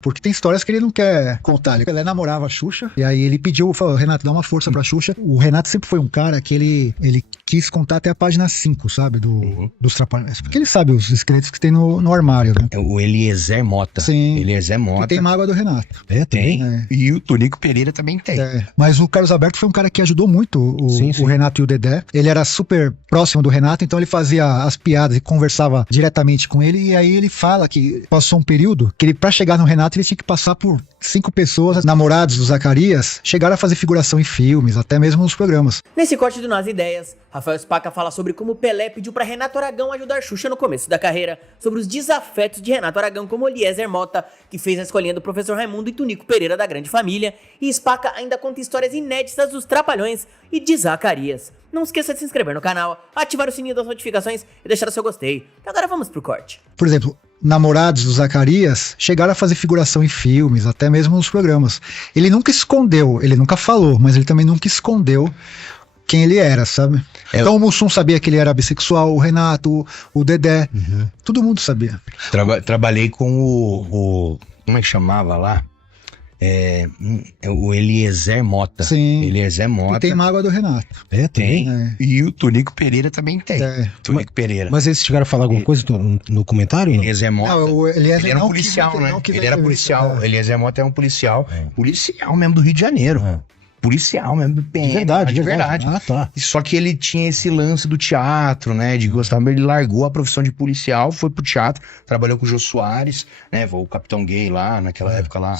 Porque tem histórias que ele não quer contar. Ele namorava a Xuxa, e aí ele pediu, falou, Renato, dá uma força pra Xuxa. O Renato sempre foi um cara que ele quis contar até a página 5, sabe, dos Trapalhões. Porque ele sabe os esqueletos que tem no armário, né? É o Eliezer Mota. Sim. Eliezer Mota. Que tem mágoa do Renato. Tem. É. E o Tonico Pereira também tem. Mas o Carlos Alberto foi um cara que ajudou muito o Renato e o Dedé. Ele era super próximo do Renato, então ele fazia as piadas e conversava diretamente com ele. E aí ele fala que passou um período que ele, pra chegar no Renato, ele tinha que passar por 5 pessoas, namorados do Zacarias, chegaram a fazer figuração em filmes, até mesmo nos programas. Nesse corte do Nas Ideias, Rafael Spaca fala sobre como Pelé pediu pra Renato Aragão ajudar Xuxa no começo da carreira, sobre os desafetos de Renato Aragão como Eliezer Mota, que fez a escolinha do Professor Raimundo, e Tonico Pereira da Grande Família, e Spaca ainda conta histórias inéditas dos Trapalhões e de Zacarias. Não esqueça de se inscrever no canal, ativar o sininho das notificações e deixar o seu gostei. Então agora vamos pro corte. Por exemplo, namorados do Zacarias chegaram a fazer figuração em filmes, até mesmo nos programas. Ele nunca escondeu, ele nunca falou, mas ele também nunca escondeu quem ele era, sabe? Então o Mussum sabia que ele era bissexual, o Renato, o Dedé, todo mundo sabia. Trabalhei com o como é que chamava lá? O Eliezer Mota. Sim. Eliezer Mota. E tem mágoa do Renato. Tem. E o Tonico Pereira também tem. Tonico Pereira. Mas eles chegaram a falar alguma coisa no comentário? Eliezer Mota. Não, ele era um policial, né? Ele era policial. Eliezer Mota é um policial. Policial mesmo do Rio de Janeiro. Policial mesmo do PM. De verdade. Ah, tá. Só que ele tinha esse lance do teatro, né? De gostar, ele largou a profissão de policial, foi pro teatro, trabalhou com o Jô Soares, né? O Capitão Gay lá, naquela época lá.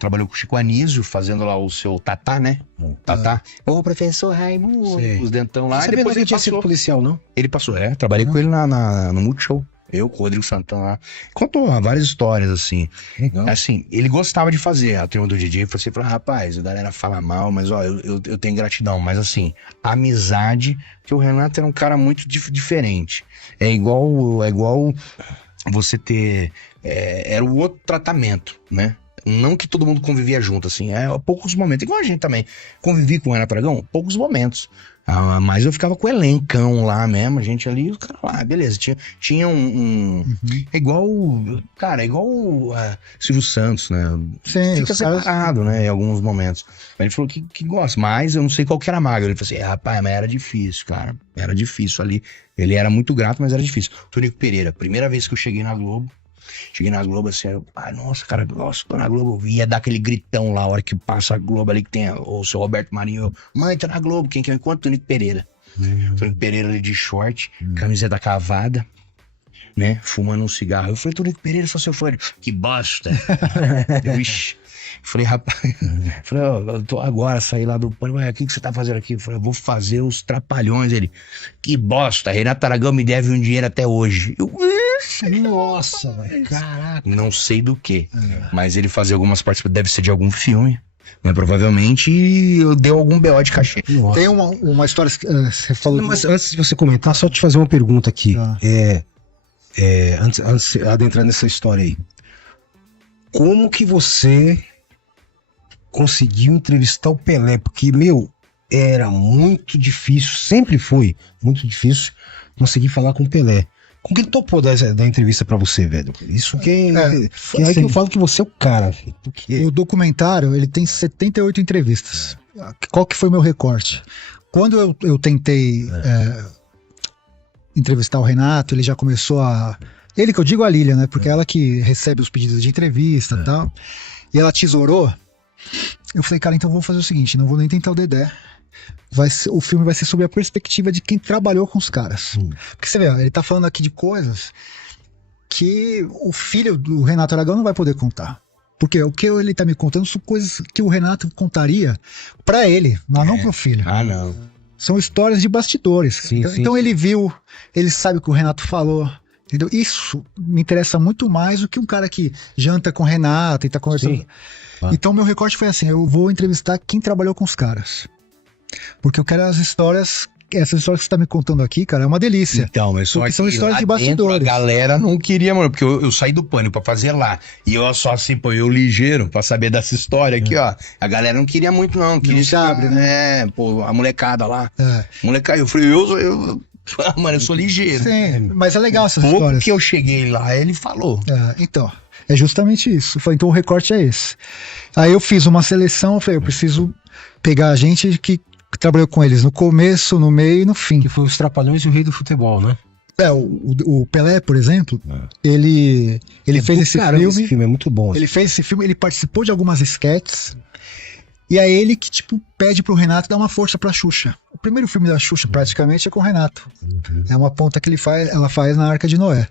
Trabalhou com o Chico Anísio, fazendo lá o seu Tatá, né? Tatá. Ô, professor Raimundo, os dentão lá. Você depois ele tinha sido policial, não? Ele passou, trabalhei com ele no Multishow. Eu, com o Rodrigo Santana lá. Contou várias histórias, assim. Assim, ele gostava de fazer. A turma do DJ falou assim, rapaz, a galera fala mal, mas ó, eu tenho gratidão. Mas assim, a amizade, que o Renato era um cara muito diferente. É igual você ter... era o outro tratamento, né? Não que todo mundo convivia junto, assim, poucos momentos. Igual a gente também. Convivi com o Renato Aragão, poucos momentos. Mas eu ficava com o elencão lá mesmo, a gente ali, os caras lá, beleza. Tinha igual Silvio Santos, né? Sim, fica separado, né, em alguns momentos. Mas ele falou que gosta, mas eu não sei qual que era a mágoa. Ele falou assim, rapaz, mas era difícil, cara. Era difícil ali. Ele era muito grato, mas era difícil. Tonico Pereira, primeira vez que eu cheguei na Globo, assim, nossa, cara, tô na Globo, ia dar aquele gritão lá, a hora que passa a Globo ali, que tem o seu Roberto Marinho, mãe, tá na Globo, quem que eu encontro? Tonico Pereira. Tonico Pereira ali de short, camiseta cavada, né, fumando um cigarro. Eu falei, Tonico Pereira, sou seu fã. Que bosta. Ixi. Falei, rapaz, eu tô agora, saí lá do pânico, o que você tá fazendo aqui? Eu falei, eu vou fazer os Trapalhões. Ele, que bosta, Renato Aragão me deve um dinheiro até hoje. Nossa, velho, caraca. Não sei do que, mas ele fazia algumas participações, deve ser de algum filme, né? Provavelmente deu algum BO de cachê. Nossa. Tem uma história que você falou... Não, mas antes de você comentar, só te fazer uma pergunta aqui. Antes de adentrar nessa história aí. Como que você conseguiu entrevistar o Pelé? Porque, era muito difícil, sempre foi muito difícil conseguir falar com o Pelé. Como que ele topou dar entrevista pra você, velho? Isso que é aí que eu falo que você é o cara. Porque... O documentário, ele tem 78 entrevistas. Qual que foi o meu recorte? Quando eu tentei entrevistar o Renato, ele já começou a... Ele que eu digo a Lília, né? Porque ela que recebe os pedidos de entrevista e tal. E ela tesourou. Eu falei, cara, então vamos fazer o seguinte, não vou nem tentar o Dedé. O filme vai ser sobre a perspectiva de quem trabalhou com os caras. Porque você vê, ele tá falando aqui de coisas que o filho do Renato Aragão não vai poder contar. Porque o que ele tá me contando são coisas que o Renato contaria pra ele, mas não pro filho. Não. São histórias de bastidores. Então ele viu, ele sabe o que o Renato falou. Entendeu? Isso me interessa muito mais do que um cara que janta com o Renato e tá conversando. Então meu recorte foi assim, eu vou entrevistar quem trabalhou com os caras. Porque eu quero essas histórias que você tá me contando aqui, cara, é uma delícia. Então, mas só que são histórias de bastidores. A galera não queria, mano, porque eu saí do Pânico pra fazer lá. E eu só assim, eu ligeiro pra saber dessa história aqui, ó. A galera não queria muito, não. Queria sabe, né? A molecada lá. Molecada, eu falei, mano, eu sou ligeiro. Sim, mas é legal essas histórias. histórias. Que eu cheguei lá, ele falou. Então, É justamente isso. Eu falei, então o recorte é esse. Aí eu fiz uma seleção, eu falei, eu preciso pegar a gente que trabalhou com eles no começo, no meio e no fim. Que foi os Trapalhões e o Rei do Futebol, né? O Pelé, por exemplo, ele fez esse filme. Esse filme é muito bom. Ele fez esse filme, ele participou de algumas sketches. E é ele que, tipo, pede pro Renato dar uma força pra Xuxa. O primeiro filme da Xuxa, praticamente, é com o Renato. É uma ponta que ela faz na Arca de Noé.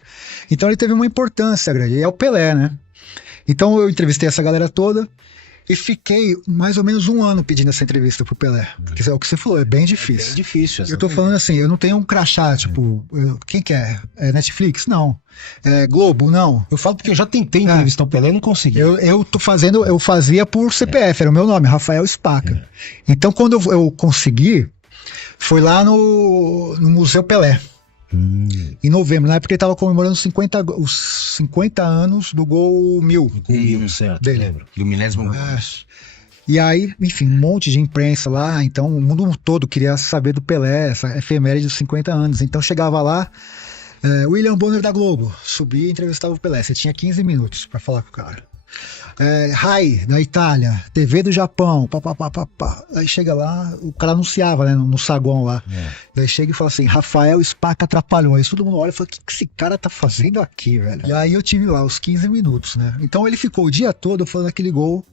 Então ele teve uma importância grande. E é o Pelé, né? Então eu entrevistei essa galera toda e fiquei mais ou menos 1 ano pedindo essa entrevista pro Pelé. Porque é o que você falou, é bem difícil. É difícil. Eu tô falando assim, eu não tenho um crachá, tipo, quem que é? É Netflix? Não. É Globo? Não. Eu falo porque eu já tentei entrevistar o Pelé e não consegui. Eu fazia por CPF, era o meu nome, Rafael Spaca. Então quando eu consegui, foi lá no Museu Pelé. Em novembro, na época ele tava comemorando os 50 anos do gol 1000. Certo, dele. lembro. E o milésimo. E aí, enfim, um monte de imprensa lá, então o mundo todo queria saber do Pelé, essa efeméride dos 50 anos. Então chegava lá, William Bonner da Globo, subia e entrevistava o Pelé. Você tinha 15 minutos pra falar com o cara. Rai, da Itália, TV do Japão, papapá. Aí chega lá, o cara anunciava, né, no saguão lá. Daí chega e fala assim, Rafael Spaca Trapalhões. Todo mundo olha e fala, o que esse cara tá fazendo aqui, velho? E aí eu tive lá os 15 minutos, né? Então ele ficou o dia todo falando aquele gol,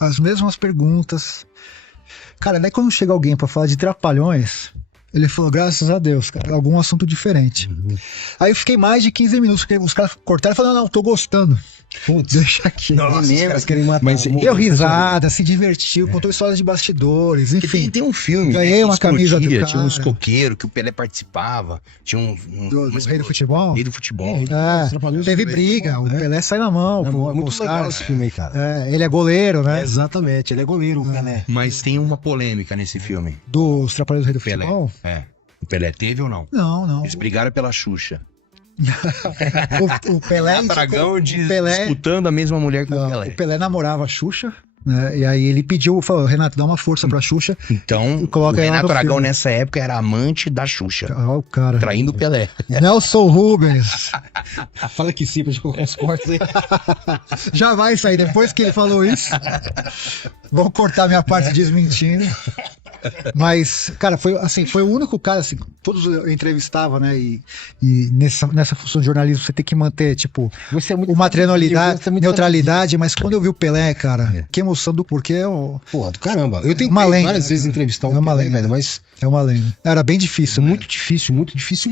as mesmas perguntas. Cara, daí quando chega alguém pra falar de Trapalhões, ele falou, graças a Deus, cara, algum assunto diferente. Aí eu fiquei mais de 15 minutos, porque os caras cortaram e falaram, não, tô gostando. Putz, deixa aqui. Nossa, os caras querem matar. Mas deu risada, se divertiu, contou histórias de bastidores, enfim. Tem um filme. Ganhei uma camisa do cara. Tinha uns coqueiros que o Pelé participava. Tinha do Rei do Futebol? Rei do Futebol. Teve briga, o Pelé sai na mão. Muito legal esse filme aí, cara. Ele é goleiro, né? Exatamente, ele é goleiro, o Pelé. Mas tem uma polêmica nesse filme. Dos Trapalhões do Rei do Pelé. Futebol? O Pelé teve ou não? Não. Eles brigaram pela Xuxa. o Pelé... Dragão disputando a mesma mulher com o Pelé. O Pelé namorava a Xuxa, né? E aí ele pediu, falou, Renato, dá uma força pra Xuxa. Então, o Renato Aragão nessa época era amante da Xuxa. Olha o cara. Traindo o Pelé. Nelson Rubens. Fala que sim, pra gente colocar os cortes aí. Já vai sair, depois que ele falou isso. Vão cortar minha parte desmentindo. Mas, cara, foi o único cara, assim, todos eu entrevistava, né, e nessa função de jornalismo você tem que manter, tipo, uma neutralidade, mas quando eu vi o Pelé, cara, que emoção do porquê, Porra, do caramba. Eu tentei várias vezes entrevistar o Pelé, velho, mas... É uma lenda. Era bem difícil. Muito difícil.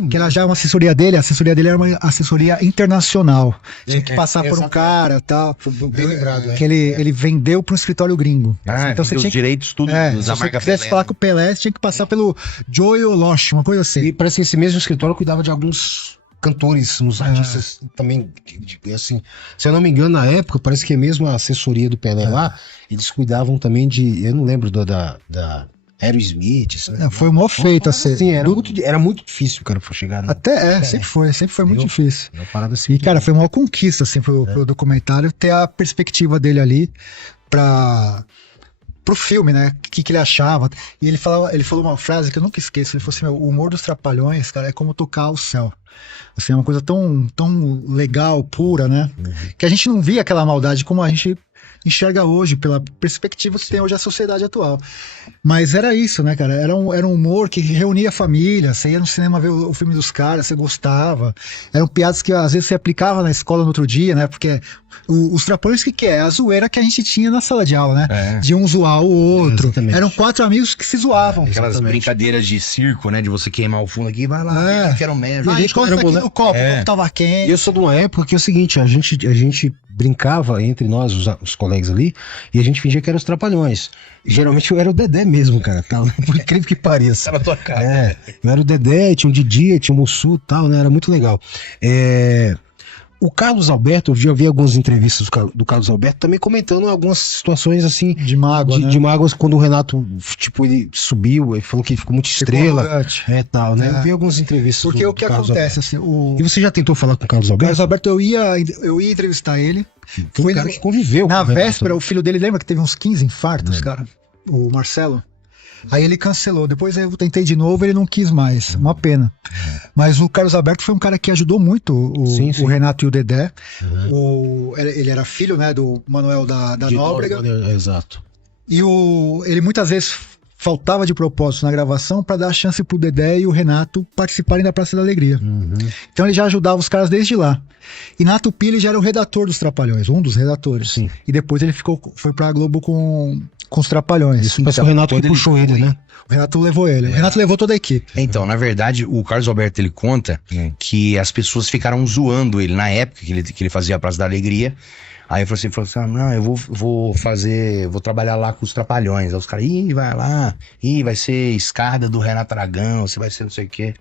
Porque ela já é uma assessoria dele, a assessoria dele era uma assessoria internacional. Tinha que passar por um cara e tal. Bem lembrado, que ele vendeu para um escritório gringo. Então você tinha os direitos, tudo. Se você quisesse falar com o Pelé, você tinha que passar pelo Joey Olosh, uma coisa assim. E parece que esse mesmo escritório cuidava de alguns cantores, uns artistas também, assim, se eu não me engano, na época, parece que mesmo a assessoria do Pelé lá, eles cuidavam também de, eu não lembro da Aerosmith, foi um maior feito assim. Sim, era muito difícil, cara, pra chegar. Sempre foi muito difícil. Uma parada assim. E, cara, foi uma conquista, assim, pro documentário ter a perspectiva dele ali pro filme, né? O que ele achava. E ele falou uma frase que eu nunca esqueço. Ele falou assim: o humor dos Trapalhões, cara, é como tocar o céu. Assim, é uma coisa tão legal, pura, né? Que a gente não via aquela maldade como a gente enxerga hoje, pela perspectiva que tem hoje a sociedade atual. Mas era isso, né, cara? Era um humor que reunia a família. Você ia no cinema ver o filme dos caras, você gostava. Eram piadas que às vezes você aplicava na escola no outro dia, né? Porque os Trapalhões, que é? A zoeira que a gente tinha na sala de aula, né? De um zoar o outro. Exatamente. Eram 4 amigos que se zoavam. Aquelas brincadeiras de circo, né? De você queimar o fundo aqui, vai lá, eu quero mesmo. A gente gosta aqui no copo, o copo tava quente. Eu sou de uma época que é o seguinte, a gente brincava entre nós, os colegas ali, e a gente fingia que era os Trapalhões. Geralmente eu era o Dedé mesmo, cara, tal, por incrível que pareça. Era a tua cara. Eu era o Dedé, tinha o Didi, tinha o Mussu e tal, né? Era muito legal. O Carlos Alberto, eu já vi algumas entrevistas do Carlos Alberto também comentando algumas situações assim de mágoa, né? De mágoas quando o Renato, tipo, ele subiu, ele falou que ficou muito estrela, tal, né? Eu vi algumas entrevistas. Porque o que acontece, assim, E você já tentou falar com o Carlos Alberto? Carlos Alberto, eu ia entrevistar ele. Foi um cara que conviveu. Na véspera, o filho dele, lembra que teve uns 15 infartos, cara? O Marcelo. Aí ele cancelou. Depois eu tentei de novo, ele não quis mais. Uma pena. Mas o Carlos Alberto foi um cara que ajudou muito o Renato e o Dedé. Ele era filho, né, do Manuel da Nóbrega. Exato. E ele muitas vezes faltava de propósito na gravação para dar a chance pro Dedé e o Renato participarem da Praça da Alegria. Então ele já ajudava os caras desde lá. E na Tupi ele já era o redator dos Trapalhões, um dos redatores. Sim. E depois ele foi pra Globo com os Trapalhões. Isso, mas o Renato que puxou ele, né? O Renato levou ele. O Renato levou toda a equipe. Então, na verdade, o Carlos Alberto, ele conta que as pessoas ficaram zoando ele na época que ele fazia a Praça da Alegria. Aí ele falou assim, não, eu vou trabalhar lá com os Trapalhões. Aí os caras, vai lá, vai ser escada do Renato Aragão, você vai ser não sei o quê.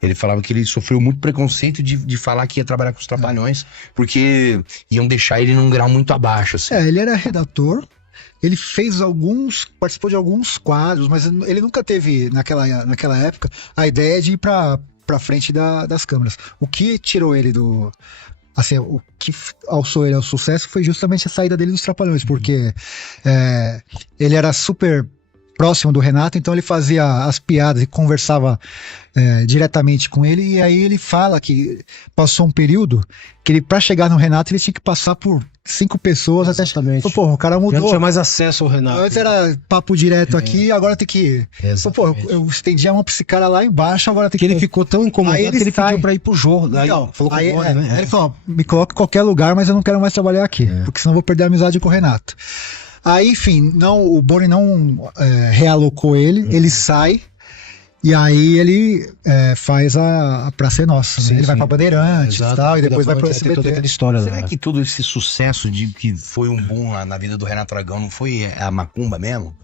Ele falava que ele sofreu muito preconceito de falar que ia trabalhar com os Trapalhões, porque iam deixar ele num grau muito abaixo, assim. Ele era redator, ele participou de alguns quadros, mas ele nunca teve, naquela época, a ideia de ir pra frente das câmeras. O que tirou ele assim, o que alçou ele ao sucesso foi justamente a saída dele dos Trapalhões, porque ele era super próximo do Renato, então ele fazia as piadas e conversava diretamente com ele, e aí ele fala que passou um período que ele, pra chegar no Renato, ele tinha que passar por 5 pessoas. Exatamente. Até... Pô, o cara mudou. Já não tinha mais acesso ao Renato. Antes era papo direto aqui, agora tem que... Pô, eu estendi a mão pra esse cara lá embaixo, agora tem que... Ele ficou tão incomodado que ele pediu pra ir pro jogo. Aí, falou com o Boni, né? Aí ele falou, me coloca em qualquer lugar, mas eu não quero mais trabalhar aqui, porque senão eu vou perder a amizade com o Renato. Aí, enfim, o Boni não realocou ele, ele sai, e aí ele faz a Praça é Nossa. Sim, né? Ele vai pra Bandeirantes e tal, e depois vai pro SBT. Toda aquela história, será que todo esse sucesso que foi um boom na vida do Renato Aragão não foi a macumba mesmo?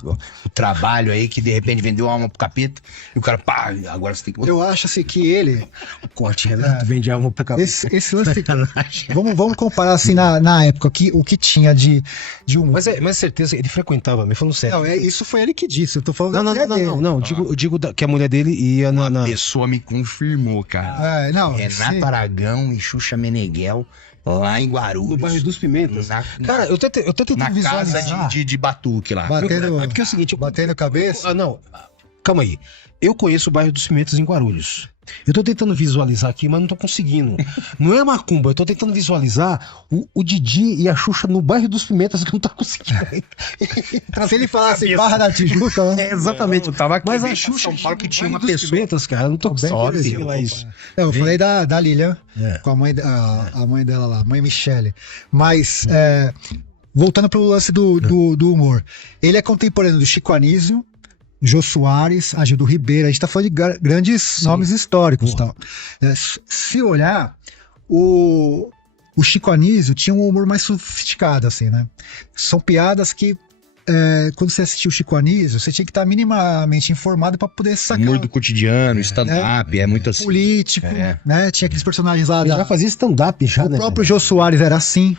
O trabalho aí que de repente vendeu a alma pro capeta e o cara, pá, agora você tem que... Eu acho assim que ele... O corte, Renato, vende a alma pro capeta. Esse lance... vamos comparar assim na época, o que tinha de humor. Mas certeza, ele frequentava, me falando sério. Não, isso foi ele que disse, eu tô falando Não, digo que a mulher dele ia na... A pessoa me confirmou, cara. Renato Aragão e Xuxa Meneghel lá em Guarulhos. No bairro dos Pimentas. Cara, eu tô tentando visualizar. Na casa de batuque lá. Porque é o seguinte... Batendo a cabeça? Não, calma aí. Eu conheço o bairro dos Pimentas em Guarulhos. Eu tô tentando visualizar aqui, mas não tô conseguindo. Não é macumba, eu tô tentando visualizar o Didi e a Xuxa no bairro dos Pimentas, que eu não tô conseguindo. Se ele falasse Barra da Tijuca, né? Exatamente. Mas a Xuxa fala que tinha uma pessoa. Pimentas, cara, eu não tô conseguindo lá isso. Eu falei da Lilian, com a mãe dela lá, mãe Michele. Mas, voltando pro lance do humor, ele é contemporâneo do Chico Anísio, Jô Soares, Agildo Ribeiro. A gente tá falando de grandes nomes históricos e tal. Se olhar, o Chico Anísio tinha um humor mais sofisticado, assim, né? São piadas que, quando você assistiu o Chico Anísio, você tinha que estar minimamente informado para poder sacar. Humor do cotidiano, stand-up, muito assim. Político, né? Tinha aqueles personagens lá. Já fazia stand-up já, né? O próprio Jô Soares era assim.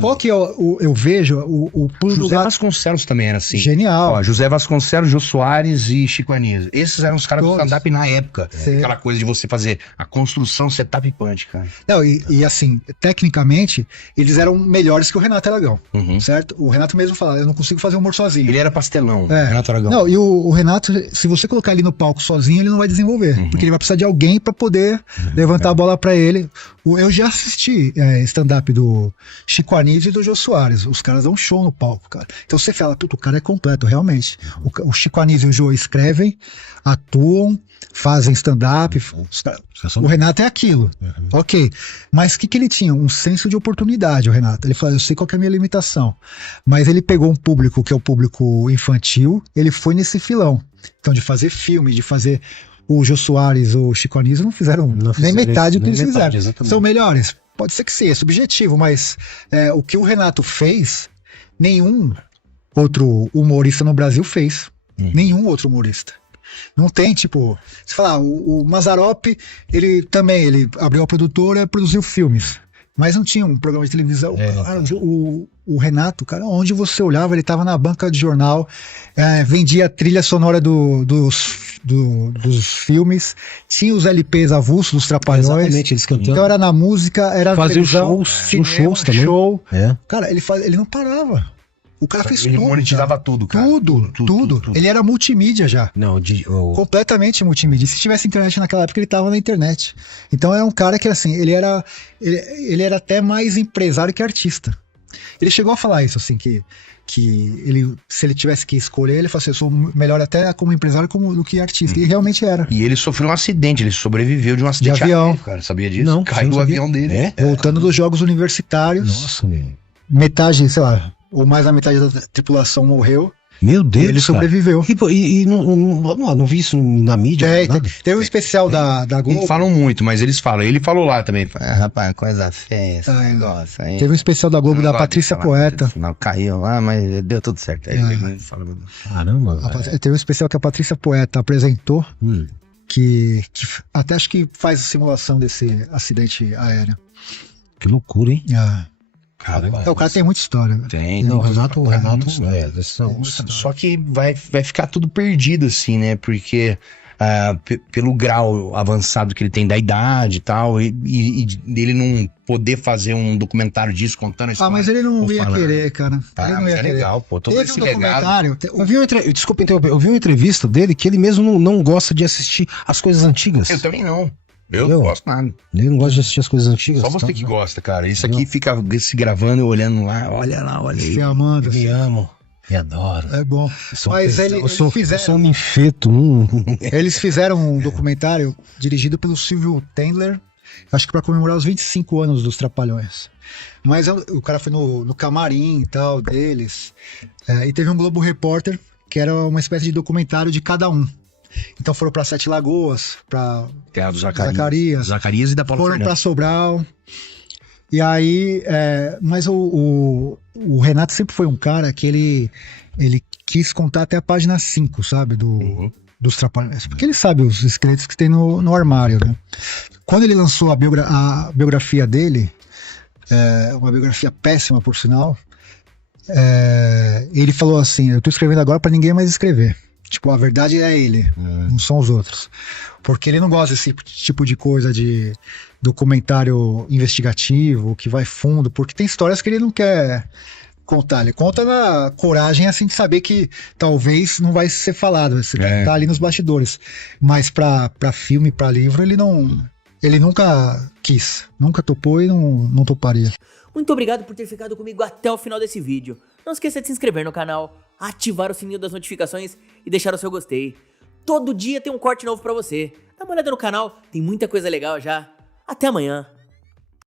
Qual que eu vejo o pulo José do gato... Vasconcelos também era assim. Genial. Ó, José Vasconcelos, Jô Soares e Chico Anísio. Esses eram os caras do stand-up na época. Aquela coisa de você fazer a construção setup punch, cara. Não, e assim, tecnicamente, eles eram melhores que o Renato Aragão, certo? O Renato mesmo fala, eu não consigo fazer humor sozinho. Ele era pastelão, Renato Aragão. Não, e o Renato, se você colocar ele no palco sozinho, ele não vai desenvolver, porque ele vai precisar de alguém pra poder levantar a bola pra ele. Eu já assisti stand-up do Chico Anísio e do Jô Soares. Os caras dão um show no palco, cara. Então você fala, puto, o cara é completo, realmente. O Chico Anísio e o Jô escrevem, atuam, fazem stand-up. O Renato é aquilo. Ok. Mas o que ele tinha? Um senso de oportunidade, o Renato. Ele falou, eu sei qual que é a minha limitação. Mas ele pegou um público que é o público infantil, ele foi nesse filão. Então, de fazer filme, de fazer... O Jô Soares, o Chico Anísio não fizeram nem metade do que eles fizeram. Exatamente. São melhores? Pode ser que sim, é subjetivo, mas o que o Renato fez, nenhum outro humorista no Brasil fez. Nenhum outro humorista. Não tem, tipo... Você fala, o Mazzaropi, ele abriu a produtora e produziu filmes. Mas não tinha um programa de televisão. O Renato, cara, onde você olhava, ele estava na banca de jornal, vendia a trilha sonora dos filmes, tinha os LPs avulsos dos Trapalhões. Exatamente, eles cantando. Então era na música, era na televisão, shows também. Show. Cara, ele não parava. O cara fez Ele tudo. monetizava já. tudo, cara. Tudo. Ele era multimídia já. Não, Completamente multimídia. Se tivesse internet naquela época, ele tava na internet. Então era um cara que, assim, ele era até mais empresário que artista. Ele chegou a falar isso, assim, que ele, se ele tivesse que escolher, ele falou assim, eu sou melhor até como empresário do que artista. E realmente era. E ele sofreu um acidente, ele sobreviveu de um acidente De avião. aéreo, cara. Sabia disso? Não, Caiu não o sabia. avião dele. É? Voltando dos jogos universitários, Nossa, meu. metade, sei lá, ou mais da metade da tripulação morreu. Meu Deus, Ele cara. sobreviveu. E não vi isso na mídia. nada. Teve um especial da Não Globo. falam muito, mas eles falam. Ele falou lá também. Rapaz, coisa feia esse negócio aí. Teve um especial da Globo da Não gosto de Patrícia falar Poeta. disso, não, caiu lá, mas deu tudo certo. Aí ele fala, Caramba, velho. Teve um especial que a Patrícia Poeta apresentou, Hum. que até acho que faz a simulação desse acidente aéreo. Que loucura, hein? Caramba. O cara tem muita história. Né? Tem. Não, o Renato, Tem Só que vai ficar tudo perdido, assim, né? Porque pelo grau avançado que ele tem da idade e tal, e dele não poder fazer um documentário disso contando a história. Mas ele não Ou ia falando. querer, cara. Ele não Mas ia é querer. legal, pô. Todo Teve esse um legado. documentário. Desculpa interromper, eu vi uma entrevista dele que ele mesmo não gosta de assistir as coisas antigas. Eu também não. Eu Eu? não gosto nada. Ele não gosta de assistir as coisas antigas. Só você tá? que gosta, cara. Isso aqui fica se gravando e olhando lá. Olha lá, olha aí. Se amando. Eu me amo, me adoro. É bom. Sou Mas um eles eu fizeram- sou um ninfeto. Eles fizeram um documentário dirigido pelo Silvio Tendler, acho que para comemorar os 25 anos dos Trapalhões. Mas o cara foi no camarim e tal deles, e teve um Globo Repórter, que era uma espécie de documentário de cada um. Então foram para Sete Lagoas, para É a do Zacarias. Zacarias e da Paulo foram para Fernandes. Sobral. E aí, mas o Renato sempre foi um cara que ele quis contar até a página 5, sabe, dos Trapalhões. Porque ele sabe os esqueletos que tem no armário, né? Quando ele lançou a biografia dele, uma biografia péssima, por sinal, ele falou assim, eu tô escrevendo agora para ninguém mais escrever. Tipo, a verdade é ele, não são os outros. Porque ele não gosta desse tipo de coisa de documentário investigativo, que vai fundo, porque tem histórias que ele não quer contar. Ele conta na coragem, assim, de saber que talvez não vai ser falado, você tá ali nos bastidores. Mas pra filme, pra livro, ele nunca quis, nunca topou e não toparia. Muito obrigado por ter ficado comigo até o final desse vídeo. Não esqueça de se inscrever no canal, ativar o sininho das notificações e deixar o seu gostei. Todo dia tem um corte novo pra você. Dá uma olhada no canal, tem muita coisa legal já. Até amanhã.